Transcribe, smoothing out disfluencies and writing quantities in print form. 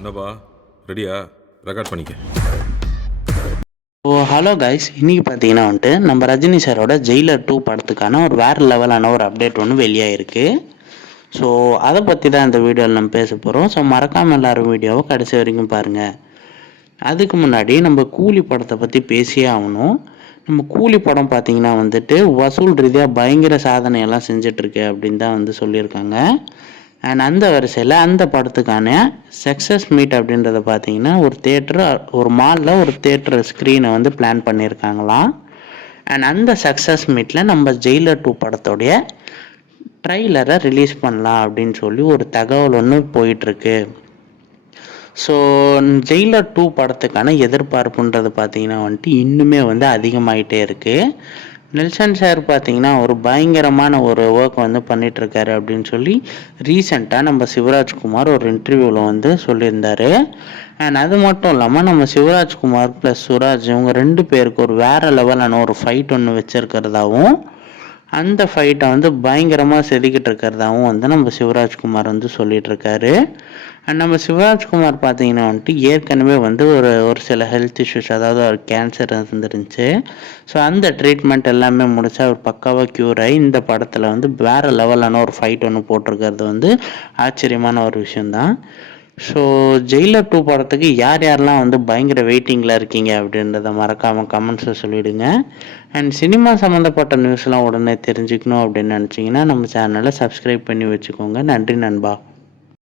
என்னப்பா ரெடியா? ரெக்கார்ட் பண்ணிக்க. ஹலோ கைஸ், இன்றைக்கி பார்த்தீங்கன்னா வந்துட்டு நம்ம ரஜினி சாரோட ஜெயிலர் 2 படத்துக்கான ஒரு வேறு லெவலான ஒரு அப்டேட் ஒன்று வெளியாகிருக்கு. ஸோ அதை பற்றி தான் இந்த வீடியோவில் நம்ம பேச போகிறோம். ஸோ மறக்காமல் எல்லோரும் வீடியோவை கடைசி வரைக்கும் பாருங்கள். அதுக்கு முன்னாடி நம்ம கூலி படத்தை பற்றி பேசியே ஆகணும். நம்ம கூலி படம் பார்த்திங்கன்னா வந்துட்டு வசூல் ரீதியாக பயங்கர சாதனையெல்லாம் செஞ்சிட்ருக்கு அப்படின்னு தான் வந்து சொல்லியிருக்காங்க. அண்ட் அந்த வரிசையில் அந்த படத்துக்கான சக்ஸஸ் மீட் அப்படின்றத பார்த்தீங்கன்னா ஒரு மாலில் ஒரு தேட்டர் ஸ்க்ரீனை வந்து பிளான் பண்ணியிருக்காங்களாம். அண்ட் அந்த சக்ஸஸ் மீட்டில் நம்ம ஜெயிலர் 2 படத்தோடைய ட்ரைலரை ரிலீஸ் பண்ணலாம் அப்படின்னு சொல்லி ஒரு தகவல் ஒன்று போயிட்டுருக்கு. ஸோ ஜெயிலர் 2 படத்துக்கான எதிர்பார்ப்புன்றது பார்த்தீங்கன்னா வந்துட்டு இன்னுமே வந்து அதிகமாகிட்டே இருக்குது. நெல்சன் சார் பார்த்தீங்கன்னா ஒரு பயங்கரமான ஒரு ஒர்க் வந்து பண்ணிகிட்ருக்காரு அப்படின்னு சொல்லி ரீசெண்டாக நம்ம சிவராஜ்குமார் ஒரு இன்டர்வியூவில் வந்து சொல்லியிருந்தார். அண்ட் அது மட்டும் இல்லாமல் நம்ம சிவராஜ்குமார் ப்ளஸ் சுராஜ் இவங்க 2 பேருக்கு ஒரு வேறு லெவலான ஒரு ஃபைட் ஒன்று வச்சுருக்கிறதாவும், அந்த ஃபைட்டை வந்து பயங்கரமாக செதுக்கிட்டு இருக்கிறதாவும் வந்து நம்ம சிவராஜ்குமார் வந்து சொல்லிகிட்ருக்காரு. அண்ட் நம்ம சிவராஜ்குமார் பார்த்தீங்கன்னா வந்துட்டு ஏற்கனவே வந்து ஒரு சில ஹெல்த் இஷ்யூஸ், அதாவது ஒரு கேன்சர் இருந்துருந்துச்சு. ஸோ அந்த ட்ரீட்மெண்ட் எல்லாமே முடிச்சு அவர் பக்காவாக க்யூர் ஆகி இந்த படத்தில் வந்து வேறு லெவலான ஒரு ஃபைட் ஒன்று போட்டிருக்கிறது வந்து ஆச்சரியமான ஒரு விஷயந்தான். ஸோ ஜெயிலர் 2 படத்துக்கு யார் யாரெல்லாம் வந்து பயங்கர வெயிட்டிங்கில் இருக்கீங்க அப்படின்றத மறக்காமல் கமெண்ட்ஸில் சொல்லிவிடுங்க. அண்ட் சினிமா சம்மந்தப்பட்ட நியூஸ்லாம் உடனே தெரிஞ்சுக்கணும் அப்படின்னு நினச்சிங்கன்னா நம்ம சேனலை சப்ஸ்கிரைப் பண்ணி வச்சுக்கோங்க. நன்றி நண்பா.